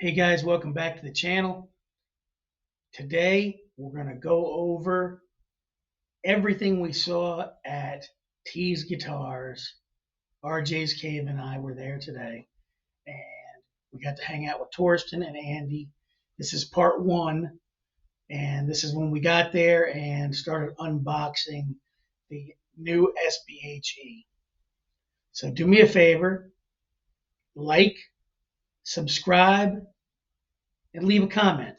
Hey guys, welcome back to the channel. Today we're going to go over everything we saw at Tease Guitars. RJ's Cave and I were there today, and we got to hang out with Torsten and Andy. This is part one, and this is when we got there and started unboxing the new SBH-E. So do me a favor, like, subscribe, and leave a comment.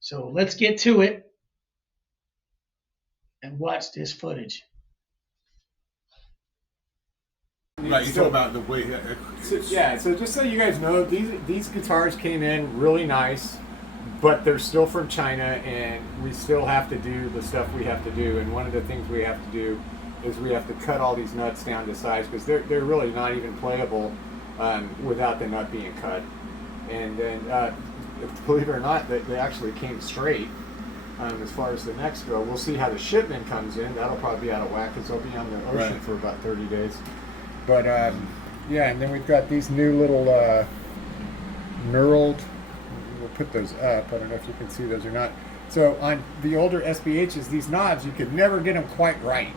So let's get to it and watch this footage. Right, you talk about the way. So just so you guys know, these guitars came in really nice, but they're still from China, and we still have to do the stuff we have to do. And one of the things we have to do is we have to cut all these nuts down to size, because they're really not even playable without the nut being cut. And then, believe it or not, they actually came straight. As far as the necks go, we'll see how the shipment comes in. That'll probably be out of whack because they'll be on the ocean for about 30 days. But yeah, and then we've got these new little knurled. We'll put those up. I don't know if you can see those or not. So on the older SBHs, these knobs, you could never get them quite right.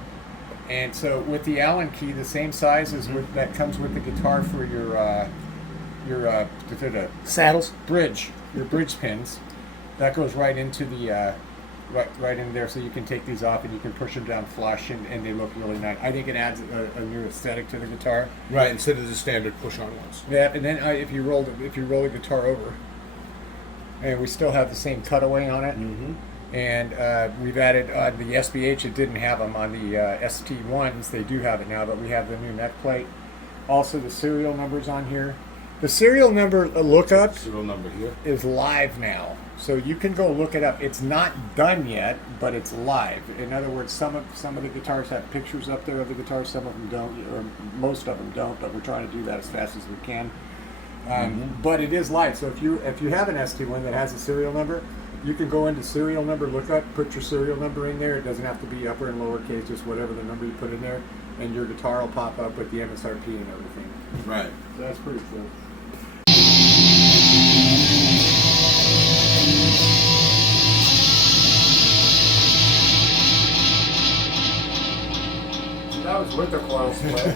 And so with the Allen key, the same size as that comes with the guitar for your Saddles, your bridge pins, that goes right into the right in there, so you can take these off and you can push them down flush, and they look really nice. I think it adds a new aesthetic to the guitar. Right, instead of the standard push-on ones. Yeah, and then if you roll the guitar over, and we still have the same cutaway on it. And we've added the SBH. It didn't have them on the ST1s. They do have it now, but we have the new neck plate. Also, the serial numbers on here. The serial number lookup is live now, so you can go look it up. It's not done yet, but it's live. In other words, some of the guitars have pictures up there of the guitars. Some of them don't, or most of them don't. But we're trying to do that as fast as we can. But it is live. So if you have an ST1 that has a serial number, you can go into serial number lookup, put your serial number in there. It doesn't have to be upper and lowercase, just whatever the number you put in there, and your guitar will pop up with the MSRP and everything. Right. So that's pretty cool. That was with the coil split.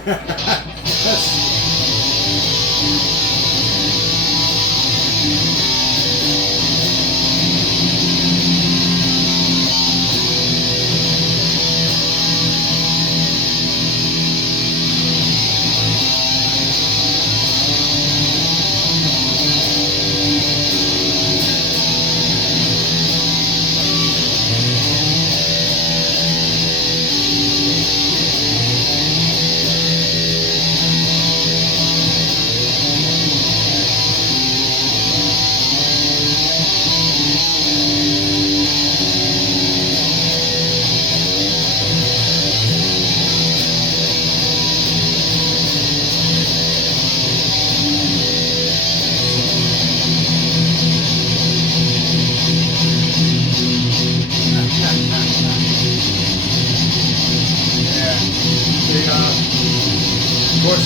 Of course,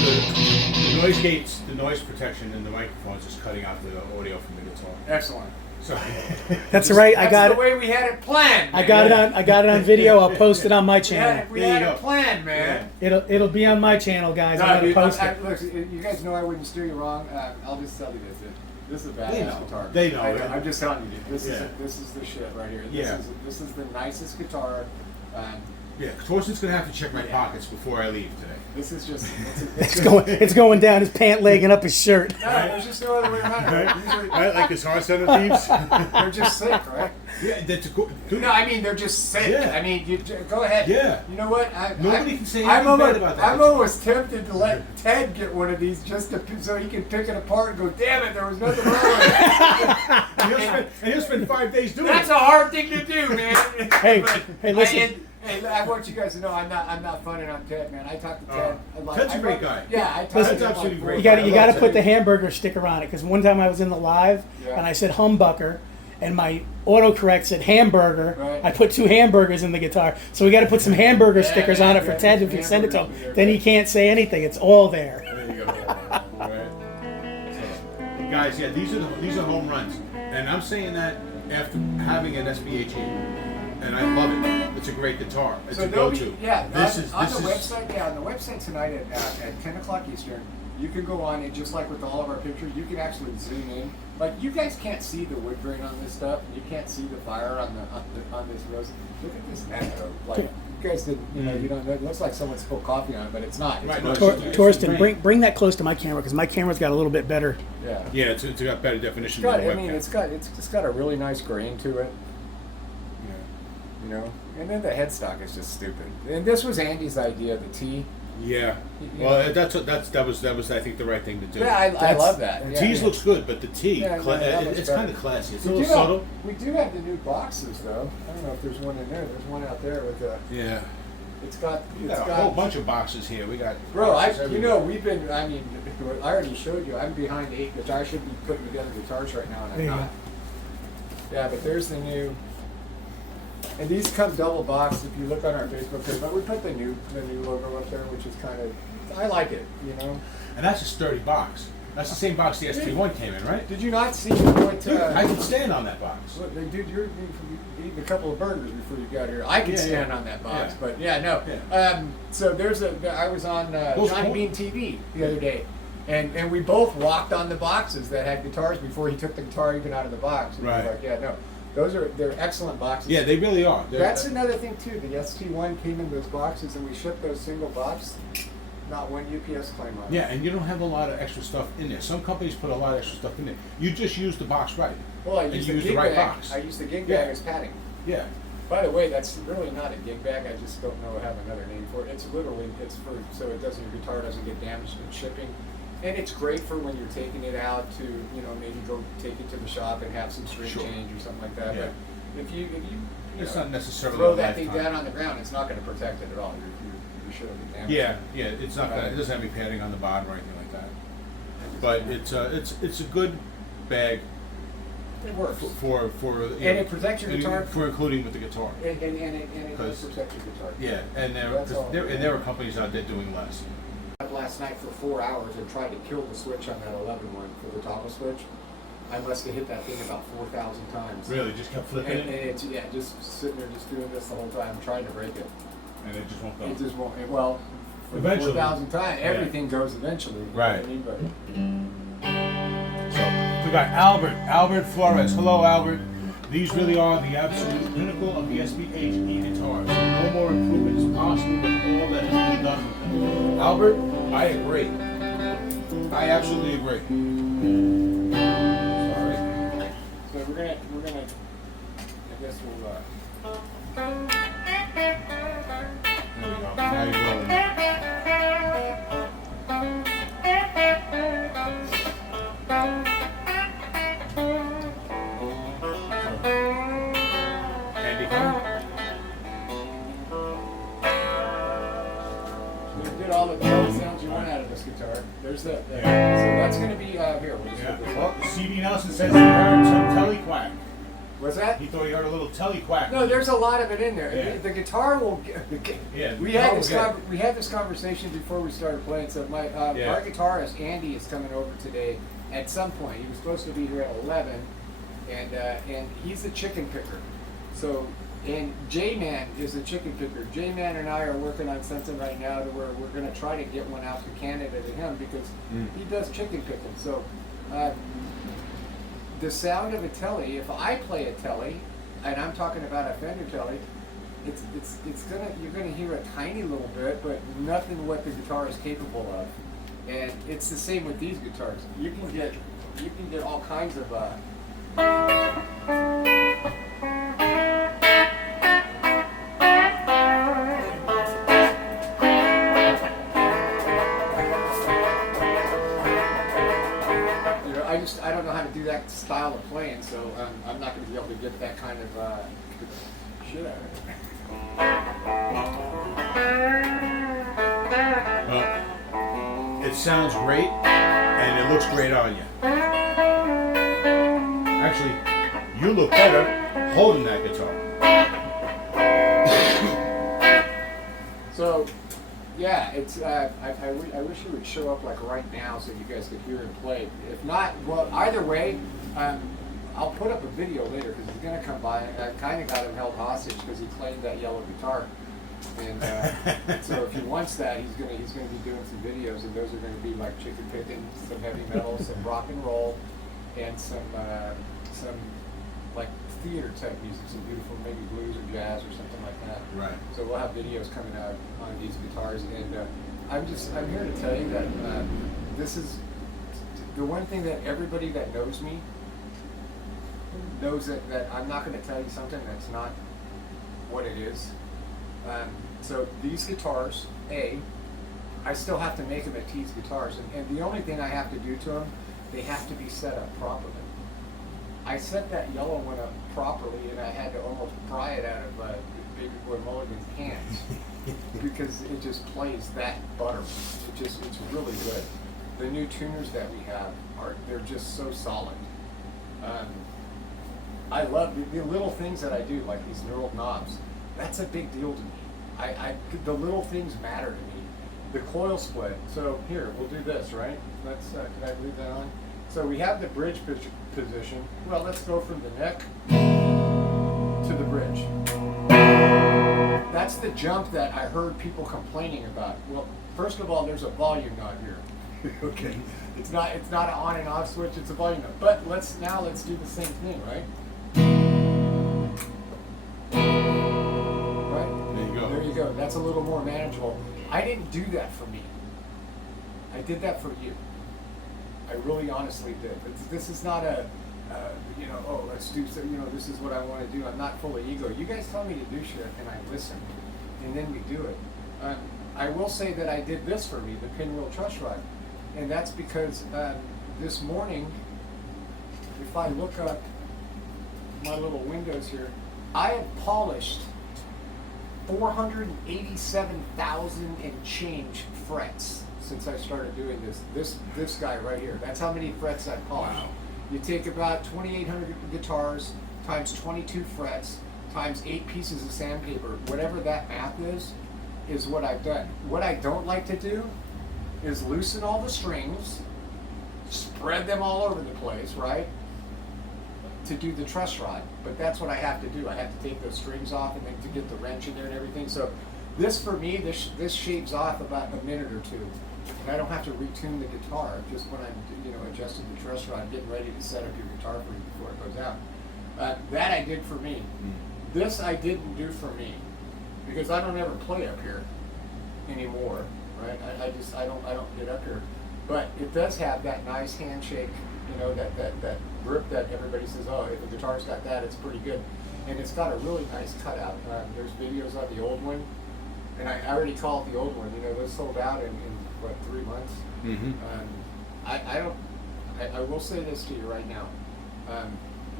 the noise gates, the noise protection in the microphones is cutting out the audio from the guitar. Excellent. So That's right. That's the way we had it planned. I got it on video. I'll post it on my channel. We had it planned, man. It'll be on my channel, guys. I'm gonna post it. Look, you guys know I wouldn't steer you wrong. I'll just tell you this. This is a badass guitar. They know. I'm just telling you, this is the shit right here. This is the nicest guitar. Yeah, Torsten's gonna have to check my pockets before I leave today. This is just It's going down his pant leg and up his shirt. No, there's just no other way around it. Right, like Guitar Center thieves. They're just sick, right? Yeah, that's cool. No, I mean they're just sick. Yeah. I mean, you go ahead. Yeah. You know what? Nobody can say anything bad about that. I'm almost tempted to let Ted get one of these just so he can pick it apart and go, "Damn it, there was nothing wrong with it." And he'll spend 5 days doing That's it. a hard thing to do, man. Hey, listen. I want you guys to know I'm not funning on Ted, man. I talked to Ted. Ted's a great guy. Yeah, I talked Ted's to him absolutely great. You got to put the hamburger sticker on it, because one time I was in the live and I said humbucker, and my autocorrect said hamburger. Right. I put 2 hamburgers in the guitar, so we got to put some hamburger stickers on it for yeah, Ted if you send it to him. hamburgers, Then he can't say anything. It's all there. There you go. Right. So, guys, yeah, these are home runs, and I'm saying that after having an SBH-E, and I love it. It's a great guitar. It's So a they'll go-to. be, yeah, This on is the website. Yeah, on the website tonight at 10 o'clock Eastern, you can go on and just like with all of our pictures, you can actually zoom in. Like you guys can't see the wood grain on this stuff, and you can't see the fire on this rose. Look at this echo. Like you guys didn't, you don't know. It looks like someone spilled coffee on it, but it's not. It's Right, rose no, grain. Torsten, bring that close to my camera because my camera's got a little bit better. Yeah. Yeah, it's got better definition It's got, than the I mean, webcam. it's got a really nice grain to it. Yeah. You know, and then the headstock is just stupid. And this was Andy's idea, the T. Yeah. You Well, that was I think the right thing to do. Yeah, I love that. Yeah, Tease yeah. looks good, but the T, Yeah, that looks it's better. kind of classy. It's a We little do have- subtle. We do have the new boxes though. I don't know if there's one in there. There's one out there with the. Yeah. It's got. We It's got a got. whole bunch of boxes here. We got. Bro, boxes you everywhere. know, we've been. I mean, I already showed you. I'm behind 8 guitars. I should be putting together guitars right now, and I'm There you not. Yeah, but there's the new. And these come double boxed if you look on our Facebook page. But we put the new logo up there, which is kind of. I like it, you know. And that's a sturdy box. That's the same box the ST1 came in, right? Did you not see what? Dude, I can stand on that box. Look, dude, you're eating a couple of burgers before you got here. I could Yeah, stand yeah. on that box, Yeah. but yeah, no. Yeah. So I was on Those Johnny cool. Bean TV the other day, and we both walked on the boxes that had guitars before he took the guitar even out of the box. And we were Right. like, yeah, no, they're excellent boxes. Yeah, they really are. That's another thing too. The ST1 came in those boxes, and we shipped those single box. Not one UPS claim on it. Yeah, and you don't have a lot of extra stuff in there. Some companies put a lot of extra stuff in there. You just use the box right. Well, I And used you the use the gig right bag. box. I used the gig Yeah. bag as padding. Yeah. By the way, that's really not a gig bag. I just don't know have another name for it. It's literally for so it doesn't your guitar doesn't get damaged in shipping, and it's great for when you're taking it out to maybe go take it to the shop and have some string Sure. change or something like that. Yeah. But if you It's know, not necessarily throw a that thing lifetime. down on the ground, it's not going to protect it at all. You're sure it'll get damaged. Yeah, it's not gonna, it doesn't have any padding on the bottom or anything like that. But it's a good bag It works. for And it protects your guitar. for including with the guitar. And it does 'Cause- protect your guitar. Yeah, and That's all. there are companies out there doing less. Last night for 4 hours and tried to kill the switch on that 11 one for the toggle switch. I must have hit that thing about 4,000 times. Really, just kept flipping And it, it's just sitting there, just doing this the whole time, trying to break it. and it just won't go. It just won't. Well, for Eventually. 4,000 times, Yeah. everything goes eventually. you know Right. what I mean? But So we got Albert Flores. Hello, Albert. These really are the absolute pinnacle of the SBH-E guitars. No more improvement is possible with all that has been done with them. Albert, I agree. I absolutely agree. Sorry. so we're gonna. I guess we'll. There we go. Now you're rolling. Andy, come. We did all the sounds you want out of this guitar. There's that. So that's gonna be here. We'll just Yeah. put this Well, up. C.B. Nelson says he heard some telly quack. What's that? He thought he heard a little telly quack. No, there's a lot of it in there. Yeah. The guitar will. Yeah, We the had guitar this. will We had this conversation before we started playing. So my Yeah. our guitarist Andy is coming over today. At some point, he was supposed to be here at 11, and he's a chicken picker. So and J-Man is a chicken picker. J-Man and I are working on something right now to where we're going to try to get one out to Canada to him because he does chicken picking. So. The sound of a telly, if I play a telly, and I'm talking about a Fender telly, you're gonna hear a tiny little bit, but nothing what the guitar is capable of. And it's the same with these guitars. You can get all kinds of I don't know how to do that style of playing, so I'm not going to be able to get that kind of shit out of it. Well, it sounds great, and it looks great on you. Actually, you look better holding that guitar. So, yeah, it's. I wish you would show up like right now so you guys could hear him play. If not, well, either way, I'll put up a video later because he's gonna come by. And I kind of got him held hostage because he claimed that yellow guitar. And so if he wants that, he's gonna be doing some videos, and those are gonna be like chicken picking, some heavy metal, some rock and roll, and some like theater type music, some beautiful maybe blues or jazz or something like that. Right. So we'll have videos coming out on these guitars, and I'm here to tell you that this is the one thing that everybody that knows me knows that I'm not going to tell you something that's not what it is. So these guitars, I still have to make them at Tease Guitars, and the only thing I have to do to them, they have to be set up properly. I set that yellow one up properly, and I had to almost pry it out of Baby Boy Mulligan's hands because it just plays that butter. It's really good. The new tuners that we have they're just so solid. I love the little things that I do, like these knurled knobs. That's a big deal to me. The little things matter to me. The coil split. So here, we'll do this, right? Let's. Can I leave that on? So we have the bridge position. Well, let's go from the neck to the bridge. That's the jump that I heard people complaining about. Well, first of all, there's a volume knob here. Okay. It's not an on and off switch, it's a volume knob. But let's do the same thing, right? Right? There you go. There you go. That's a little more manageable. I didn't do that for me. I did that for you. I really honestly did. This is not let's do so, this is what I want to do. I'm not full of ego. You guys tell me to do shit and I listen. And then we do it. I will say that I did this for me, the pinwheel truss rod. And that's because this morning, if I look up my little windows here, I have polished 487,000 and change frets since I started doing this guy right here. That's how many frets I polished. Wow. You take about 2,800 guitars times 22 frets times 8 pieces of sandpaper. Whatever that math is what I've done. What I don't like to do is loosen all the strings, spread them all over the place, right? To do the truss rod. But that's what I have to do. I have to take those strings off and then to get the wrench in there and everything. So this for me, this shaves off about a minute or two. And I don't have to retune the guitar just when I'm adjusting the truss rod, getting ready to set up your guitar for you before it goes out. That I did for me. This I didn't do for me because I don't ever play up here anymore, right? I don't get up here. But it does have that nice handshake, that grip that everybody says, oh, if a guitar's got that, it's pretty good. And it's got a really nice cutout. There's videos of the old one, and I already call it the old one. Those sold out in 3 months. Mm-hmm. I will say this to you right now.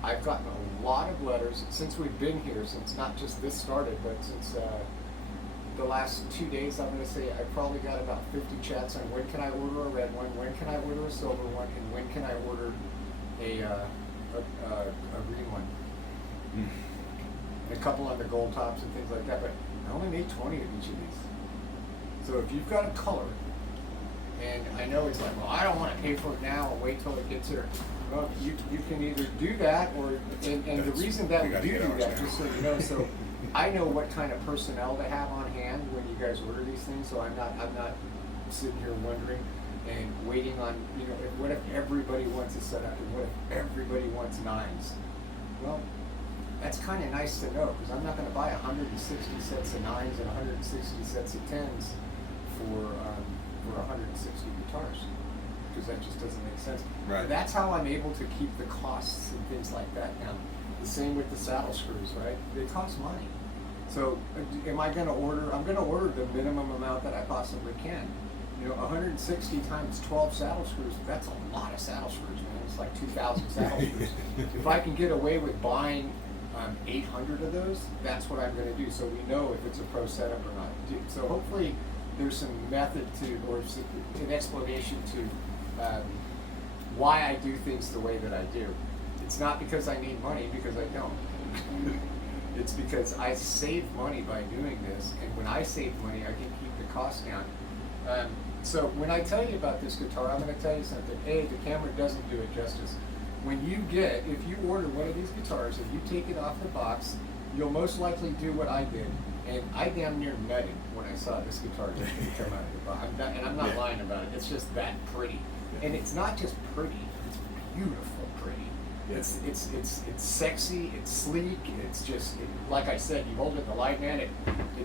I've gotten a lot of letters since we've been here, since not just this started, but since the last 2 days. I'm going to say I probably got about 50 chats on when can I order a red one, when can I order a silver one, and when can I order a green one. And a couple on the gold tops and things like that. But I only made 20 of each of these. So if you've got a color, and I know it's like, well, I don't want to pay for it now and wait till it gets here. Well, you can either do that, or and the reason that we do that, just so you know, so I know what kind of personnel to have on hand when you guys order these things. So I'm not sitting here wondering and waiting on what if everybody wants a setup and what if everybody wants nines? Well, that's kind of nice to know because I'm not going to buy 160 sets of nines and 160 sets of tens for 160 guitars because that just doesn't make sense. Right. That's how I'm able to keep the costs and things like that down. The same with the saddle screws, right? They cost money. So am I going to order? I'm going to order the minimum amount that I possibly can. 160 times 12 saddle screws, that's a lot of saddle screws, man. It's like 2,000 saddle screws. If I can get away with buying 800 of those, that's what I'm going to do. So we know if it's a pro setup or not. So hopefully there's some method or an explanation to why I do things the way that I do. it's not because I need money, because I don't. It's because I save money by doing this, and when I save money, I can keep the cost down. So when I tell you about this guitar, I'm going to tell you something. A, the camera doesn't do it justice. When you if you order one of these guitars, if you take it off the box, you'll most likely do what I did. And I damn near nutted when I saw this guitar just come out of the box. I'm not lying about it. It's just that pretty. And it's not just pretty, it's beautiful pretty. It's sexy, it's sleek, it's just, like I said, you hold it in the light, man, it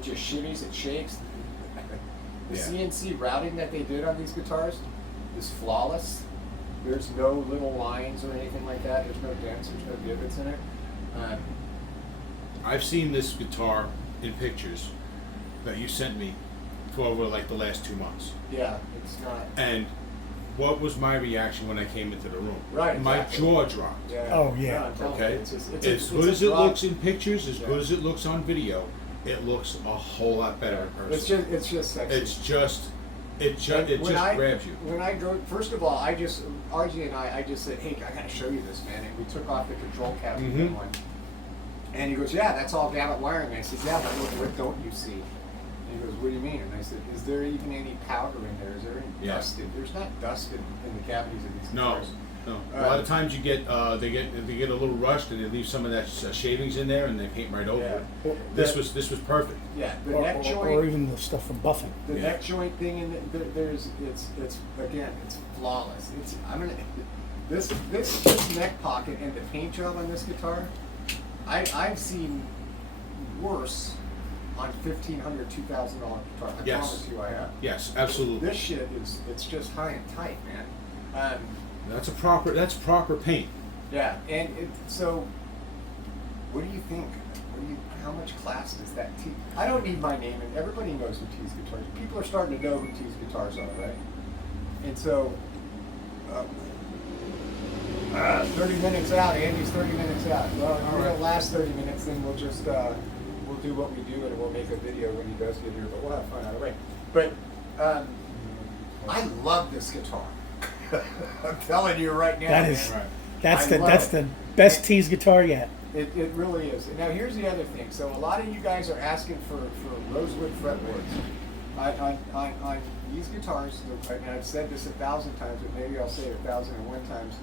just shimmies, it shakes. The CNC routing that they did on these guitars is flawless. There's no little lines or anything like that. There's no dents, there's no divots in it. I've seen this guitar in pictures that you sent me for over like the last 2 months. Yeah, it's not. And what was my reaction when I came into the room? Right, My exactly. jaw dropped. Yeah. Oh, yeah. No, I'm telling Okay. you, it's As good as it looks in pictures, as good as it looks on video, it looks a whole lot better in person. It's just sexy. It just grabs you. When I go, first of all, RJ and I just said, hey, I gotta show you this, man. And we took off the control cabinet Mhm. one. And he goes, yeah, that's all gamut wiring. And I said, yeah, but what don't you see? And he goes, what do you mean? And I said, is there even any powder in there? Is there any dust in? There's not dust in the cavities of these No, guitars. no. A lot of times you get they get a little rushed and they leave some of that shavings in there and they paint right over it. Or, This was perfect. Yeah, the or, neck or, joint. or even the stuff from buffing. The Yeah. neck joint thing in it's again, it's flawless. This neck pocket and the paint job on this guitar, I've seen worse on $1,500, $2,000 guitar. I Yes. promise you I have. Yes, absolutely. This shit it's just high and tight, man. That's proper paint. Yeah, and so what do you think? How much class does that Tease? I don't need my name, and everybody knows who Tease guitars. People are starting to know who Tease guitars are, right? And so, 30 minutes out. Andy's 30 minutes out. Well, if we're gonna last 30 minutes, then we'll just we'll do what we do, and we'll make a video when he does get here. But we'll have fun either way. But I love this guitar. I'm telling you right now. That is, Right. that's I the love that's it. the best Tease guitar yet. It really is. Now here's the other thing. So a lot of you guys are asking for rosewood fretboards on these guitars. And I've said this 1,000 times, but maybe I'll say it 1,001 times.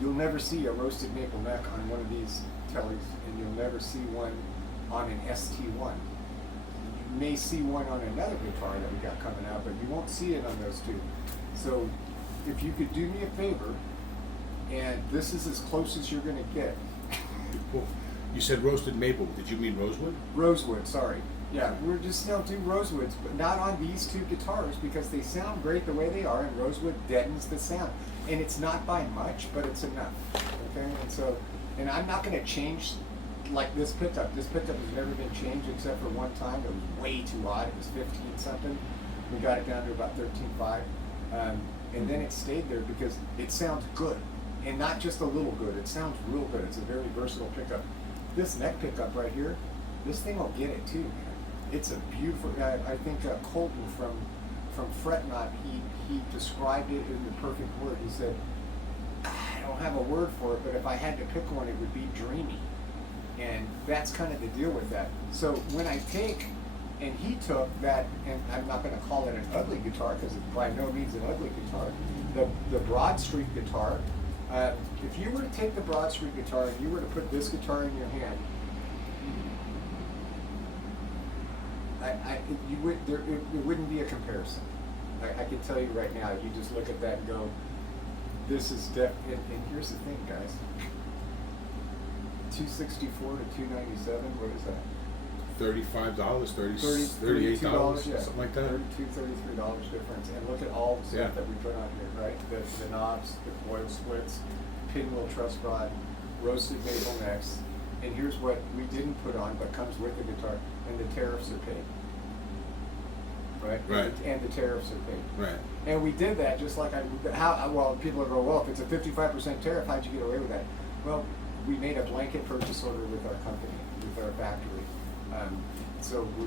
You'll never see a roasted maple neck on one of these tellies, and you'll never see one on an ST1. You may see one on another guitar that we got coming out, but you won't see it on those two. So if you could do me a favor, and this is as close as you're going to get. You said roasted maple. Did you mean rosewood? Rosewood, sorry. Yeah, we're just now doing rosewoods, but not on these two guitars because they sound great the way they are, and rosewood deadens the sound. And it's not by much, but it's enough. Okay, and I'm not going to change like this pickup. This pickup has never been changed except for one time. It was way too hot. It was 15 something. We got it down to about 13.5, and then it stayed there because it sounds good. And not just a little good, it sounds real good. It's a very versatile pickup. This neck pickup right here, this thing will get it too, man. It's a beautiful, I think Colton from Fretnot, he described it in the perfect word. He said, I don't have a word for it, but if I had to pick one, it would be dreamy. And that's kind of the deal with that. So when I take, and he took that, and I'm not going to call it an ugly guitar because it's by no means an ugly guitar, the Broad Street guitar. If you were to take the Broad Street guitar and you were to put this guitar in your hand, it wouldn't be a comparison. I can tell you right now. You just look at that and go, "This is and here's the thing, guys. 264 to 297. What is that? $35, $38, $38, yeah. something like that. $33 difference. And look at all the stuff that we put on here, right? The knobs, the coil splits, pinwheel truss rod, roasted maple necks. And here's what we didn't put on, but comes with the guitar, and the tariffs are paid. Right? Right. And the tariffs are paid. Right. And we did that just like well, people will go, well, if it's a 55% tariff, how'd you get away with that? Well, we made a blanket purchase order with our company, with our factory. So we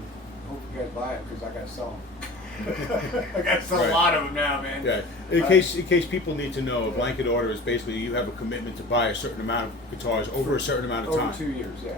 hope you guys buy it because I got to sell them. I got a Right. lot of them now, man. Yeah. In case people need to know, a blanket order is basically you have a commitment to buy a certain amount of guitars over a certain amount of Over time. 2 years, yeah.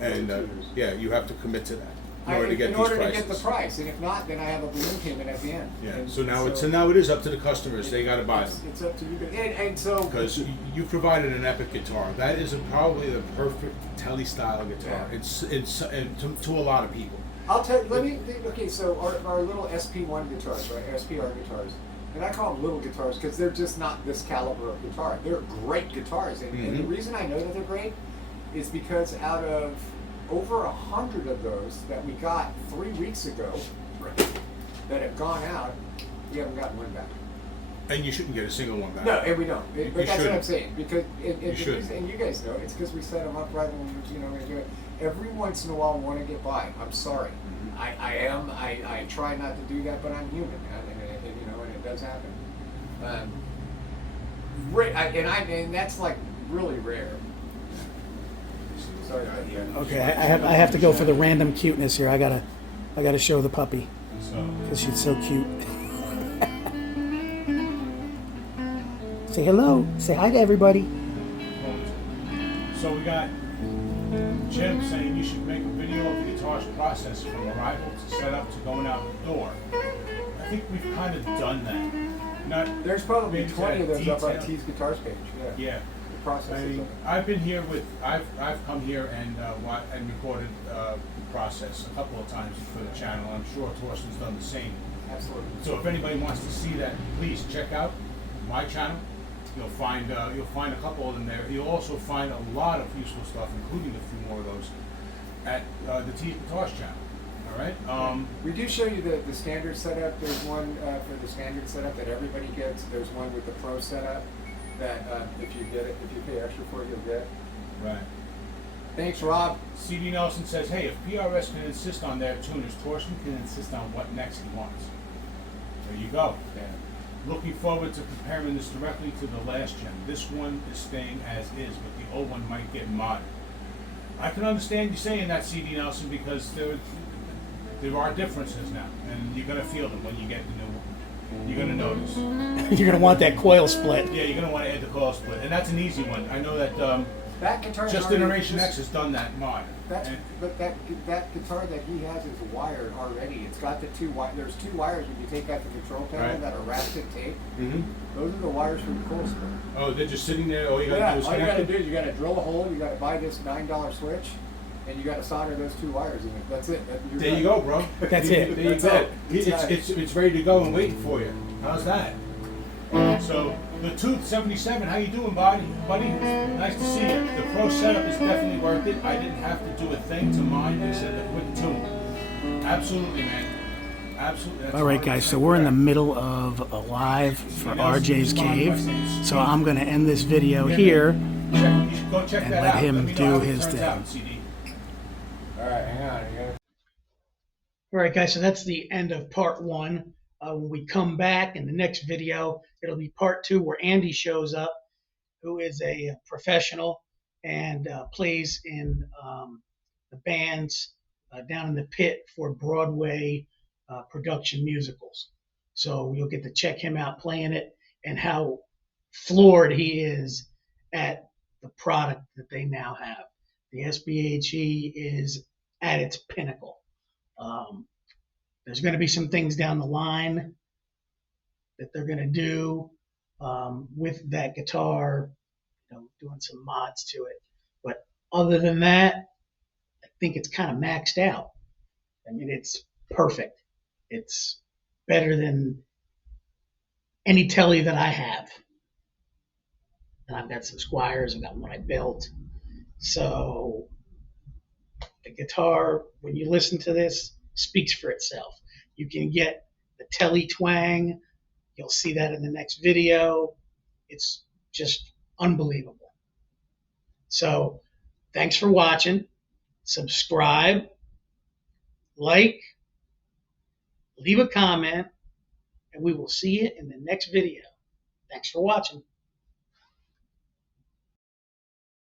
And Over 2 years. yeah, you have to commit to that in order to get in these order prices. to get the price, and if not, then I have a balloon payment at the end. Yeah. And So now it is up to the customers. They got to buy it's, them it's up to you, and so because you provided an epic guitar. That is probably the perfect telly style guitar. Yeah. It's to a lot of people. I'll tell you. Let me. Okay, so our little SP1 guitars, right? SPR guitars, and I call them little guitars because they're just not this caliber of guitar. They're great guitars, and the reason I know that they're great is because out of over 100 of those that we got 3 weeks ago that have gone out, we haven't gotten one back. And you shouldn't get a single one back. No, and we don't. You But that's what I'm shouldn't. saying. Because You shouldn't. and you guys know, it's because we set them up right when we do it. Every once in a while, we want to get by. I'm sorry. I try not to do that, but I'm human, man, and it does happen. And that's like really rare. Sorry about that. Okay, I have to go for the random cuteness here. I gotta show the puppy So because she's so cute. Say hello. Say hi to everybody. we got Jim saying you should make a video of the guitar's process from arrival to set up to going out the door. I think we've kind of done that. Not There's probably maybe to 20 of that those up on detail. Tease Guitars page. Yeah. Yeah. The process I is mean, up. I've been here with, I've come here and recorded the process a couple of times for the channel. I'm sure Torsten's done the same. Absolutely. So if anybody wants to see that, please check out my channel. You'll find a couple of them there. You'll also find a lot of useful stuff, including a few more of those, at the Tease Guitars channel. All right. We do show you the standard setup. There's one for the standard setup that everybody gets. There's one with the pro setup that if you get it, if you pay extra for it, you'll get. Right. Thanks, Rob. C.D. Nelson says, hey, if PRS can insist on their tuners, Torsten can insist on what next he wants. There you go. Yeah. Looking forward to comparing this directly to the last gen. This one is staying as is, but the old one might get modded. I can understand you saying that, C.D. Nelson, because there are differences now, and you're gonna feel them when you get the new one. You're gonna notice. You're gonna want that coil split. Yeah, you're gonna want to add the coil split, and that's an easy one. I know that That guitar. Just Generation X has done that mod. But that guitar that he has is wired already. It's got the two wires. There's two wires when you take out the control panel Right. that are wrapped in tape. Mm-hmm. Those are the wires for the coil split. Oh, they're just sitting there. All you gotta do is all you gotta connect do them. is you gotta drill a hole. You gotta buy this $9 switch, and you gotta solder those two wires in it. That's it. You're There done. you go, bro. That's it. There you That's go. it. It's ready to go and waiting for you. How's that? So the Tooth 77, how you doing, buddy? Nice to see you. The pro setup is definitely worth it. I didn't have to do a thing to mine except a quick tune. Absolutely, man. Absolutely. That's All right, guys. So we're in the middle of a live for RJ's Cave. So I'm gonna end this video here. You should go check And that let out. him Let me know do how it his turns thing. out, CD. All right, hang on. You gotta... All right, guys, so that's the end of part one. When we come back in the next video, it'll be part two where Andy shows up, who is a professional and plays in the bands down in the pit for Broadway production musicals. So you'll get to check him out playing it and how floored he is at the product that they now have. The SBH-E is at its pinnacle. There's going to be some things down the line that they're going to do with that guitar, doing some mods to it. But other than that, I think it's kind of maxed out. I mean, it's perfect. It's better than any telly that I have. And I've got some Squires. I've got one I built. So the guitar, when you listen to this, speaks for itself. You can get the telly twang. You'll see that in the next video. It's just unbelievable. So thanks for watching. Subscribe, like, leave a comment, and we will see you in the next video. Thanks for watching.